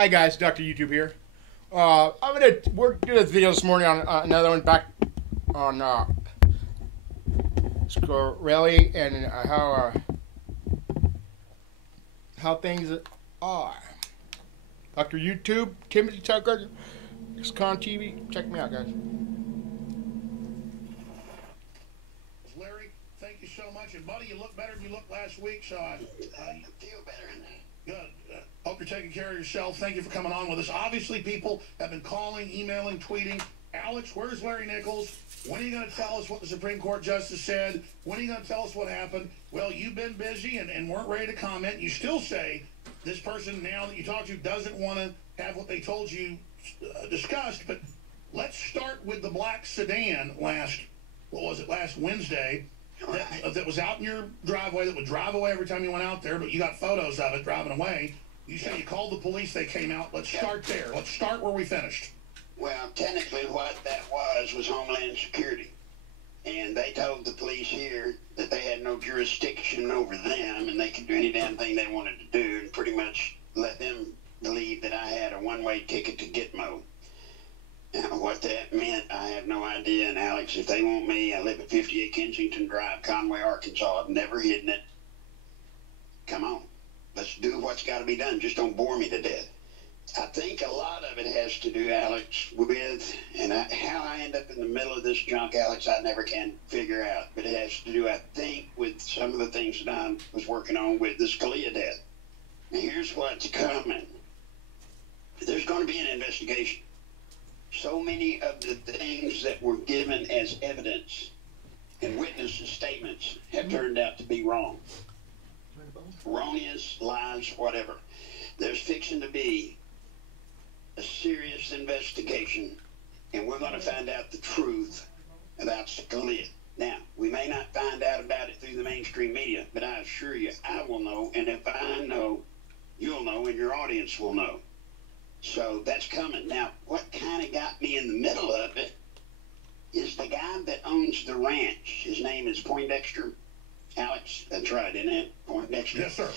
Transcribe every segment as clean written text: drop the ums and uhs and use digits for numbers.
Hi guys, Dr. YouTube here. We're doing a video this morning on another one back on Scalia and how things are. Dr. YouTube, Timothy Tucker, XCon TV. Check me out, guys. Larry, thank you so much. And buddy, you look better than you looked last week, so I feel better. good. Hope you're taking care of yourself. Thank you for coming on with us. Obviously, people have been calling, emailing, tweeting. Alex, where's Larry Nichols? When are you going to tell us what the Supreme Court justice said? When are you going to tell us what happened? Well, you've been busy and weren't ready to comment. You still say this person now that you talked to doesn't want to have what they told you discussed. But let's start with the black sedan last Wednesday? That was out in your driveway, that would drive away every time you went out there, but you got photos of it driving away. You say you called the police, they came out. Let's start there. Let's start where we finished. Well, technically what that was Homeland Security. And they told the police here that they had no jurisdiction over them and they could do any damn thing they wanted to do and pretty much let them believe that I had a one-way ticket to Gitmo. Now, what that meant, I have no idea. And Alex, if they want me, I live at 58 Kensington Drive, Conway, Arkansas. I've never hidden it. Come on. Let's do what's got to be done. Just don't bore me to death. I think a lot of it has to do, Alex, with, how I end up in the middle of this junk, Alex, I never can figure out. But it has to do, I think, with some of the things that I was working on with the Scalia death. Now, here's what's coming. There's going to be an investigation. So many of the things that were given as evidence and witnesses' statements have turned out to be wrong. Erroneous, lies, whatever. There's fixing to be a serious investigation, and we're going to find out the truth about Scalia. Now, we may not find out about it through the mainstream media, but I assure you, I will know, and if I know, you'll know, and your audience will know. So that's coming. Now, what kind of got me in the middle of it is the guy that owns the ranch. His name is Poindexter. Alex, that's right, isn't it? Poindexter. Yes, sir.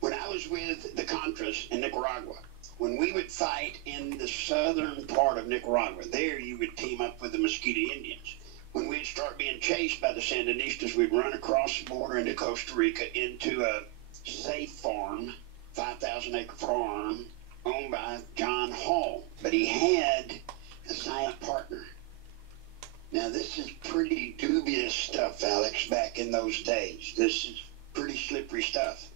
When I was with the Contras in Nicaragua, when we would fight in the southern part of Nicaragua, there you would team up with the Mosquito Indians. When we'd start being chased by the Sandinistas, we'd run across the border into Costa Rica into a safe farm, 5,000-acre farm, owned by John Hall. But he had a silent partner. Now, this is pretty dubious stuff, Alex, back in those days. This is pretty slippery stuff.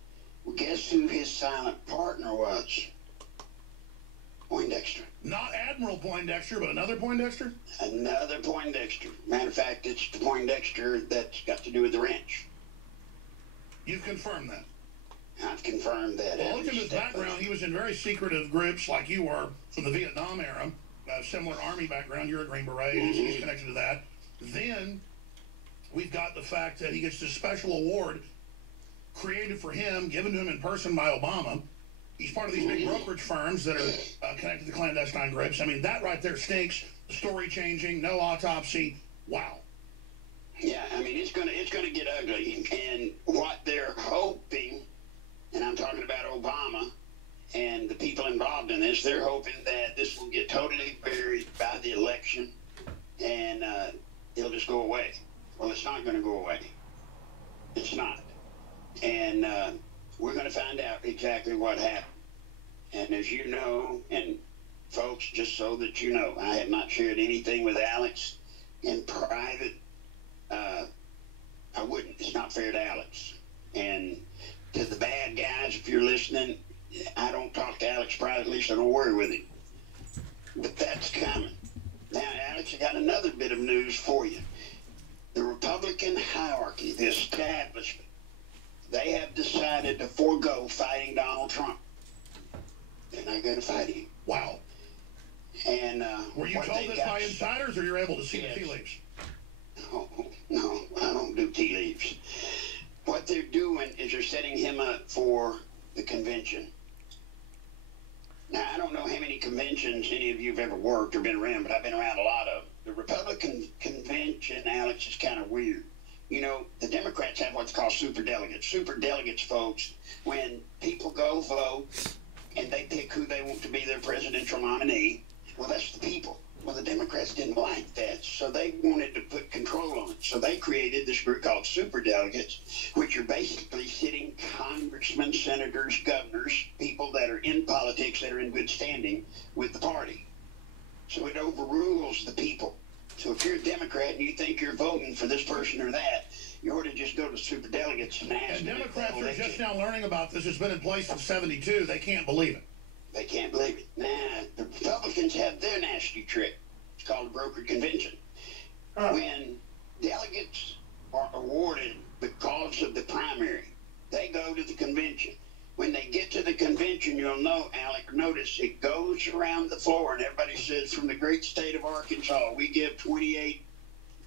Well, guess who his silent partner was? Poindexter. Not Admiral Poindexter, but another Poindexter? Another Poindexter. Matter of fact, it's the Poindexter that's got to do with the ranch. You've confirmed that? I've confirmed that. Well, look at his background. He was in very secretive groups like you were from the Vietnam era. Similar Army background. You're a Green Beret. He's connected to that. Then we've got the fact that he gets this special award created for him, given to him in person by Obama. He's part of these big brokerage firms that are connected to clandestine groups. I mean, that right there stinks. Story changing, no autopsy. Wow. Yeah, I mean, it's gonna get ugly. And what they're hoping, and I'm talking about Obama and the people involved in this, they're hoping that this will get totally buried by the election and it'll just go away. Well, it's not going to go away. It's not. And we're going to find out exactly what happened. And as you know, and folks, just so that you know, I have not shared anything with Alex in private. I wouldn't. It's not fair to Alex. And to the bad guys, if you're listening, I don't talk to Alex privately, so don't worry with him. But that's coming. Now, Alex, I got another bit of news for you. The Republican hierarchy, the establishment, they have decided to forego fighting Donald Trump. They're not going to fight him. Wow. And were you told this by insiders, or you're able to see the tea leaves? No, I don't do tea leaves. What they're doing is they're setting him up for the convention. Now, I don't know how many conventions any of you have ever worked or been around, but I've been around a lot of them. The Republican convention, Alex, is kind of weird. You know, the Democrats have what's called superdelegates. Superdelegates, folks, when people go vote and they pick who they want to be their presidential nominee. Well, that's the people. Well, the Democrats didn't like that, so they wanted to put control on it. So they created this group called superdelegates, which are basically sitting congressmen, senators, governors, people that are in politics that are in good standing with the party. So it overrules the people. So if you're a Democrat and you think you're voting for this person or that, you ought to just go to superdelegates and ask them. And Democrats are just now learning about this. It's been in place since '72. They can't believe it. They can't believe it. Nah, the Republicans have their nasty trick. It's called a brokered convention. When delegates are awarded because of the primary, they go to the convention. When they get to the convention, you'll know, Alec, notice it goes around the floor, and everybody says, from the great state of Arkansas, we give 28,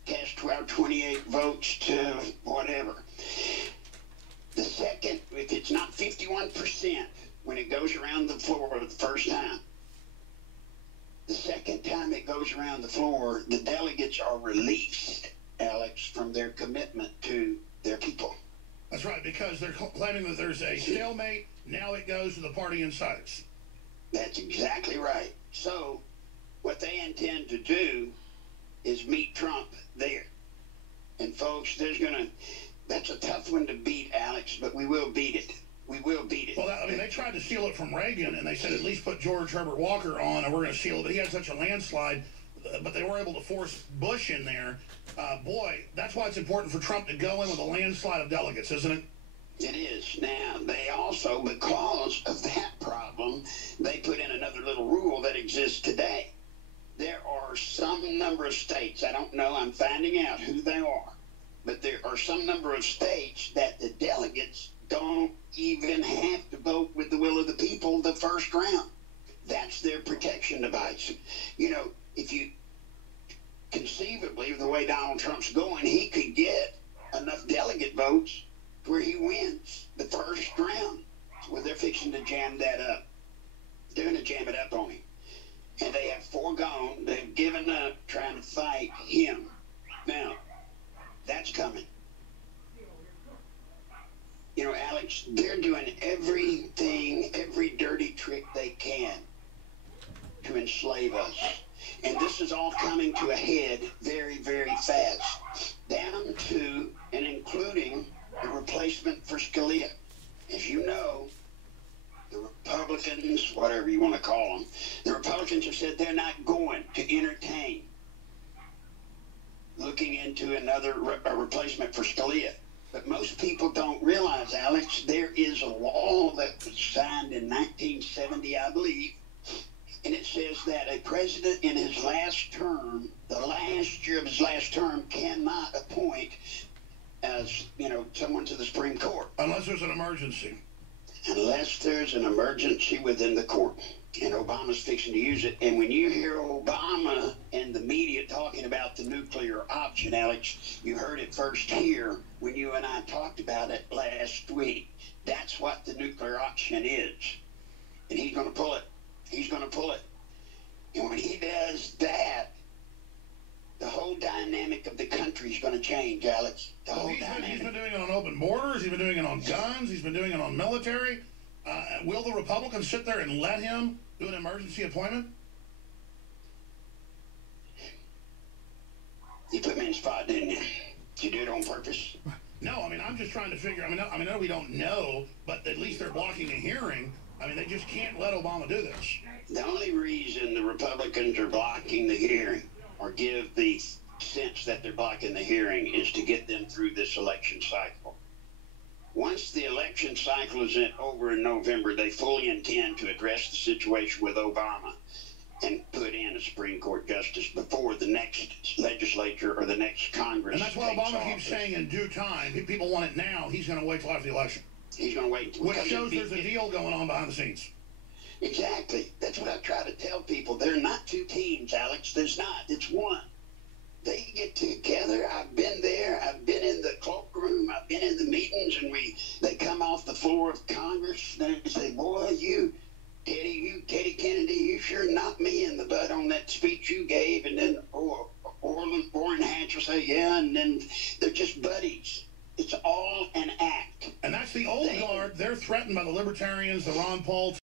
cast 28 votes to whatever. The second, if it's not 51%, when it goes around the floor the first time, the second time it goes around the floor, the delegates are released, Alex, from their commitment to their people. That's right, because they're claiming that there's a stalemate. Now it goes to the party insiders. That's exactly right. So what they intend to do is meet Trump there. And folks, that's a tough one to beat, Alex, but we will beat it. We will beat it. Well, they tried to steal it from Reagan, and they said at least put George Herbert Walker on, and we're going to steal it. But he had such a landslide, but they were able to force Bush in there. Boy, that's why it's important for Trump to go in with a landslide of delegates, isn't it? It is. Now, they also, because of that problem, they put in another little rule that exists today. There are some number of states, I don't know, I'm finding out who they are, but there are some number of states that the delegates don't even have to vote with the will of the people the first round. That's their protection device. You know, if you conceivably, the way Donald Trump's going, he could get enough delegate votes where he wins the first round. Well, they're fixing to jam that up. They're going to jam it up on him. And they have foregone, they've given up trying to fight him. Now, that's coming. You know, Alex, they're doing everything, every dirty trick they can to enslave us. And this is all coming to a head very, very fast. Down to and including the replacement for Scalia. As you know, the Republicans, whatever you want to call them, the Republicans have said they're not going to entertain looking into a replacement for Scalia. But most people don't realize, Alex, there is a law that was signed in 1970, I believe, and it says that a president in his last term, the last year of his last term, cannot appoint someone to the Supreme Court. Unless there's an emergency. Unless there's an emergency within the court. And Obama's fixing to use it. And when you hear Obama and the media talking about the nuclear option, Alex, you heard it first here when you and I talked about it last week. That's what the nuclear option is. And he's going to pull it. He's going to pull it. And when he does that, the whole dynamic of the country is going to change, Alex. The whole dynamic. He's been doing it on open borders. He's been doing it on guns. He's been doing it on military. Will the Republicans sit there and let him do an emergency appointment? You put me in the spot, didn't you? Did you do it on purpose? No, I mean, I'm just trying to figure. I know we don't know, but at least they're blocking a hearing. I mean, they just can't let Obama do this. The only reason the Republicans are blocking the hearing or give the sense that they're blocking the hearing is to get them through this election cycle. Once the election cycle is over in November, they fully intend to address the situation with Obama and put in a Supreme Court justice before the next legislature or the next Congress. And that's what Obama keeps saying in due time. People want it now. He's going to wait till after the election. He's going to wait. Which shows there's a deal going on behind the scenes. Exactly. That's what I try to tell people. They're not two teams, Alex. There's not. It's one. They get together. I've been there. I've been in the cloakroom. I've been in the meetings, and they come off the floor of Congress. They say, boy, Teddy Kennedy, you sure knocked me in the butt on that speech you gave. And then Orrin Hatch will say, yeah, and then they're just buddies. It's all an act. And that's the old guard. They're threatened by the libertarians, the Ron Paul